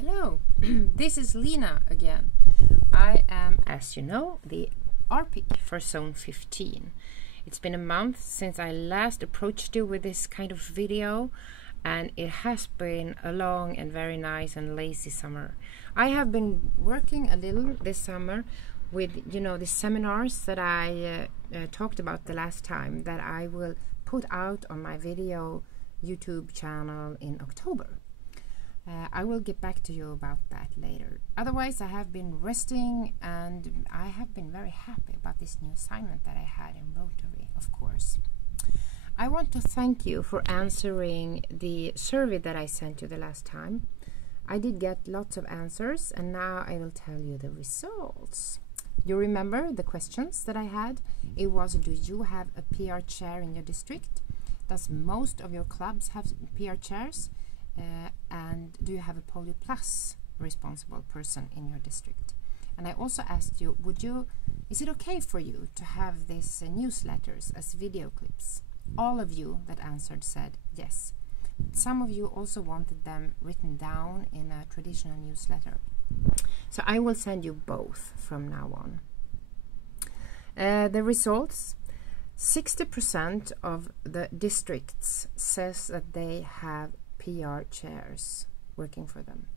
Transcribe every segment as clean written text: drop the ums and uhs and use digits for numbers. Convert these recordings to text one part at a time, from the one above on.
Hello, this is Lena again. I am, as you know, the RPIC for Zone 15. It's been a month since I last approached you with this kind of video, and it has been a long and very nice and lazy summer. I have been working a little this summer with, the seminars that I talked about the last time that I will put out on my video YouTube channel in October. I will get back to you about that later. Otherwise, I have been resting and I have been very happy about this new assignment that I had in Rotary, of course. I want to thank you for answering the survey that I sent you the last time. I did get lots of answers, and now I will tell you the results. You remember the questions that I had? It was, do you have a PR chair in your district? Does most of your clubs have PR chairs? And do you have a Polio Plus responsible person in your district? And I also asked you, is it okay for you to have these newsletters as video clips? All of you that answered said yes. Some of you also wanted them written down in a traditional newsletter. So I will send you both from now on. The results: 60% of the districts says that they have PR chairs working for them.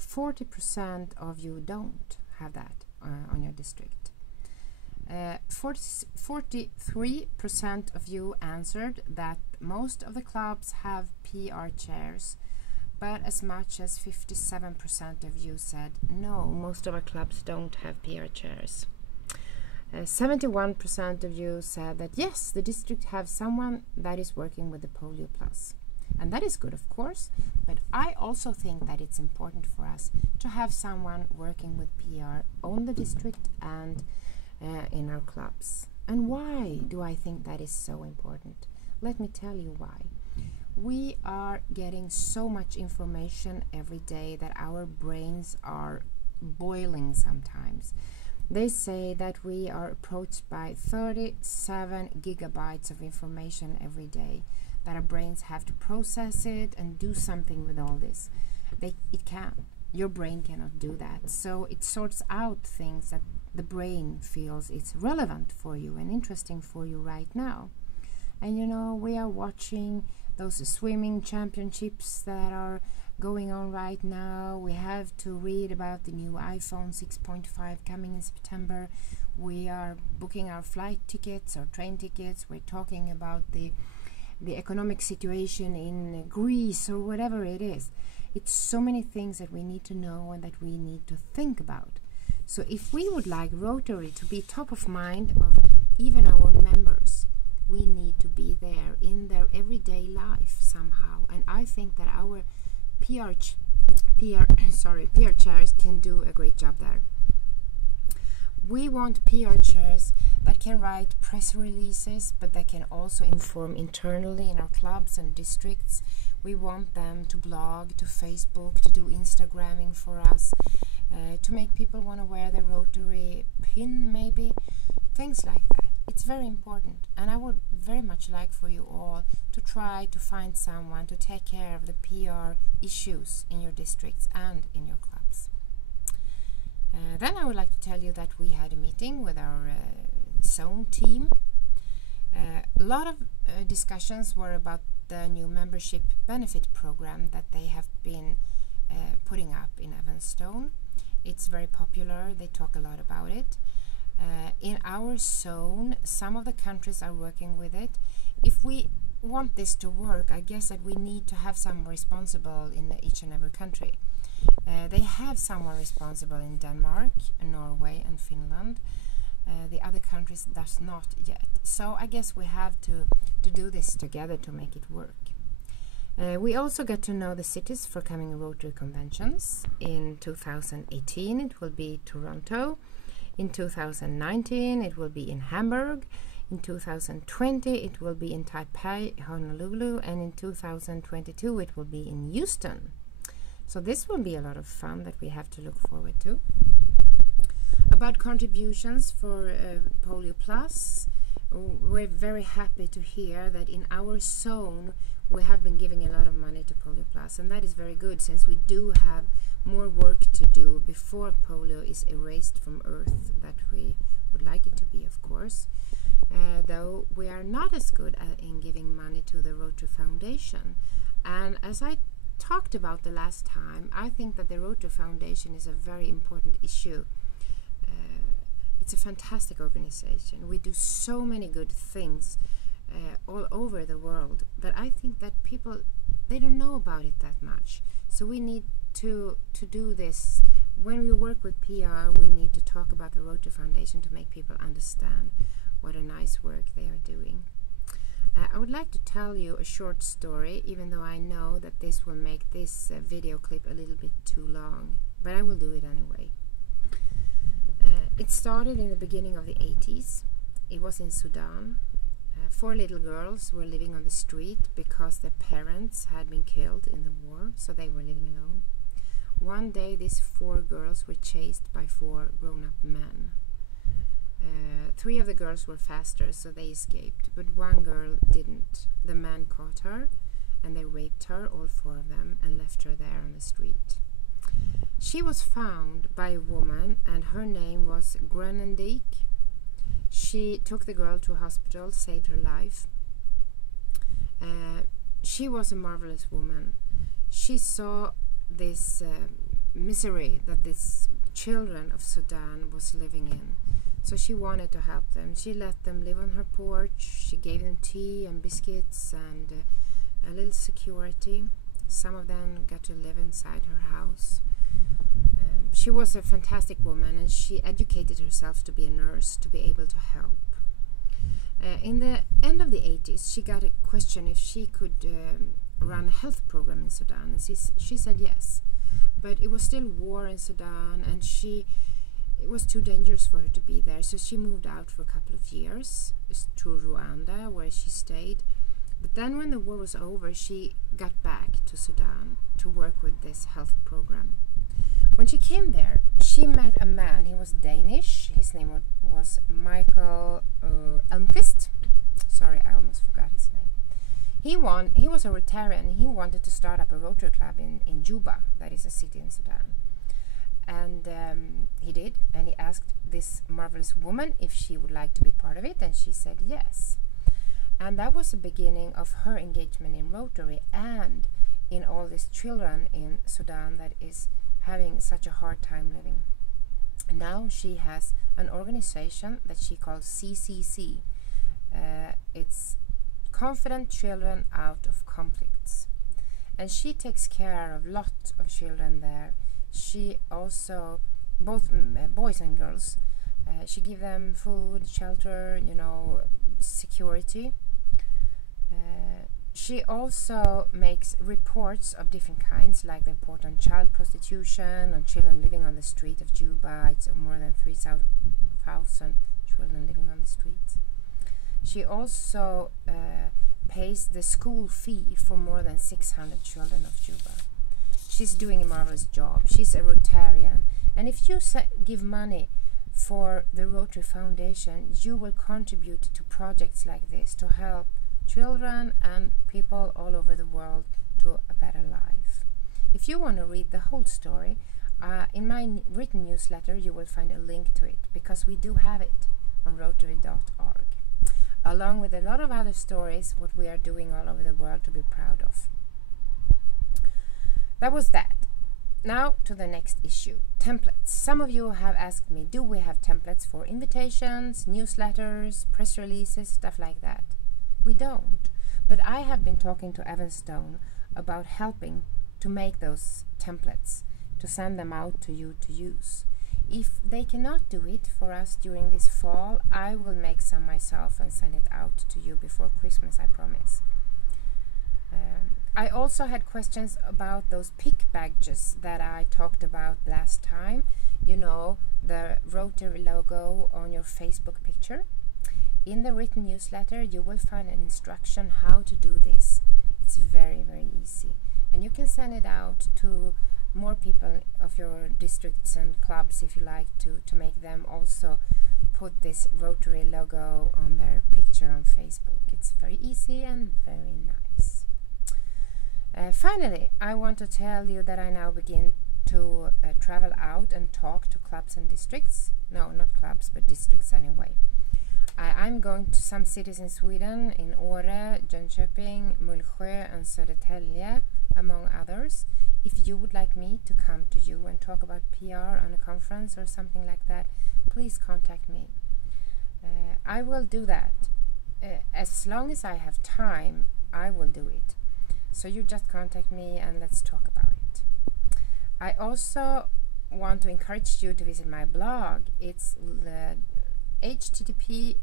40% of you don't have that on your district. 43% of you answered that most of the clubs have PR chairs, but as much as 57% of you said no, most of our clubs don't have PR chairs. 71% of you said that yes, the district have someone that is working with the Polio Plus. And that is good, of course, but I also think that it's important for us to have someone working with PR on the district and in our clubs. And why do I think that is so important? Let me tell you why. We are getting so much information every day that our brains are boiling sometimes. They say that we are approached by 37 gigabytes of information every day, that our brains have to process it and do something with all this. It can. Your brain cannot do that. So it sorts out things that the brain feels it's relevant for you and interesting for you right now. And we are watching those swimming championships that are going on right now. We have to read about the new iPhone 6.5 coming in September. We are booking our flight tickets or train tickets. We're talking about the economic situation in Greece or whatever it is. It's so many things that we need to know and that we need to think about. So if we would like Rotary to be top of mind of even our own members, we need to be there in their everyday life somehow. And I think that our PR chairs can do a great job there. We want PR chairs that can write press releases, but that can also inform internally in our clubs and districts. We want them to blog, to Facebook, to do Instagramming for us, to make people want to wear the Rotary pin maybe, things like that. It's very important, and I would very much like for you all to try to find someone to take care of the PR issues in your districts and in your clubs. Then I would like to tell you that we had a meeting with our zone team. A lot of discussions were about the new membership benefit program that they have been putting up in Evanstone. It's very popular. They talk a lot about it. In our zone, some of the countries are working with it. If we want this to work, I guess that we need to have someone responsible in each and every country. They have someone responsible in Denmark, Norway and Finland. The other countries does not yet. So I guess we have to do this together to make it work. We also get to know the cities for coming Rotary conventions. In 2018 it will be Toronto. In 2019 it will be in Hamburg. In 2020 it will be in Taipei, Honolulu, and in 2022 it will be in Houston. So this will be a lot of fun that we have to look forward to. About contributions for Polio Plus, we're very happy to hear that in our zone we have been giving a lot of money to Polio Plus, and that is very good since we do have more work to do before polio is erased from Earth, that we would like it to be, of course. Though we are not as good in giving money to the Rotary Foundation. And as I talked about the last time, I think that the Rotary Foundation is a very important issue. It's a fantastic organization. We do so many good things all over the world, but I think that people, they don't know about it that much. So we need to do this. When we work with PR, we need to talk about the Rotary Foundation to make people understand what a nice work they are doing. I would like to tell you a short story, even though I know that this will make this video clip a little bit too long, but I will do it anyway. It started in the beginning of the 80s. It was in Sudan. 4 little girls were living on the street because their parents had been killed in the war, so they were living alone. One day these 4 girls were chased by 4 grown-up men. 3 of the girls were faster, so they escaped, but 1 girl didn't. The men caught her and they raped her, all 4 of them, and left her there on the street. She was found by a woman and her name was Grenendik. She took the girl to a hospital, saved her life. She was a marvelous woman. She saw this misery that these children of Sudan was living in. So she wanted to help them. She let them live on her porch. She gave them tea and biscuits and a little security. Some of them got to live inside her house. She was a fantastic woman, and she educated herself to be a nurse, to be able to help. In the end of the 80s, she got a question if she could run a health program in Sudan, and she said yes. But it was still war in Sudan, and it was too dangerous for her to be there, so she moved out for a couple of years to Rwanda, where she stayed. But then when the war was over, she got back to Sudan to work with this health program. When she came there, she met a man. He was Danish. His name was Michael Elmqvist. Sorry, I almost forgot his name. He was a Rotarian. He wanted to start up a Rotary club in Juba, that is a city in Sudan. And he did, and he asked this marvelous woman if she would like to be part of it, and she said yes. And that was the beginning of her engagement in Rotary and in all these children in Sudan that is having such a hard time living. Now she has an organization that she calls CCC. It's Confident Children Out of Conflicts. And she takes care of a lot of children there. She also, both boys and girls, she gives them food, shelter, security. She also makes reports of different kinds, like the report on child prostitution, on children living on the street of Juba. It's more than 3,000 children living on the streets. She also pays the school fee for more than 600 children of Juba. She's doing a marvelous job. She's a Rotarian. And if you give money for the Rotary Foundation, you will contribute to projects like this to help children and people all over the world to a better life. If you want to read the whole story, in my written newsletter you will find a link to it, because we do have it on Rotary.org, along with a lot of other stories what we are doing all over the world to be proud of. That was that. Now to the next issue, templates. Some of you have asked me, do we have templates for invitations, newsletters, press releases, stuff like that? We don't, but I have been talking to Evan Stone about helping to make those templates, to send them out to you to use. If they cannot do it for us during this fall, I will make some myself and send it out to you before Christmas, I promise. I also had questions about those PIC badges that I talked about last time. You know, the Rotary logo on your Facebook picture. In the written newsletter you will find an instruction how to do this. It's very, very easy. And you can send it out to more people of your districts and clubs if you like to make them also put this Rotary logo on their picture on Facebook. It's very easy and very nice. Finally, I want to tell you that I now begin to travel out and talk to clubs and districts. No, not clubs, but districts anyway. I'm going to some cities in Sweden, in Åre, Jönköping, Mullsjö and Södertälje, among others. If you would like me to come to you and talk about PR on a conference or something like that, please contact me. I will do that. As long as I have time, I will do it. So you just contact me and let's talk about it. I also want to encourage you to visit my blog. It's http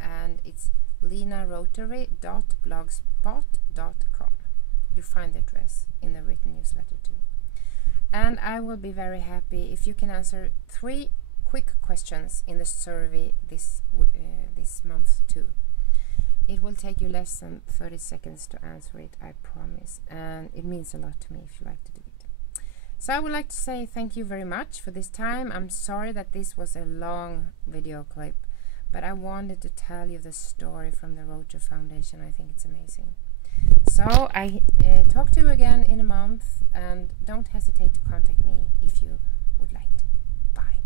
and it's linarotary.blogspot.com. You find the address in the written newsletter too. And I will be very happy if you can answer 3 quick questions in the survey this month too. It will take you less than 30 seconds to answer it, I promise, and it means a lot to me if you like to do it. So I would like to say thank you very much for this time. I'm sorry that this was a long video clip, but I wanted to tell you the story from the Rotary Foundation. I think it's amazing. So I talk to you again in a month, and don't hesitate to contact me if you would like to. Bye.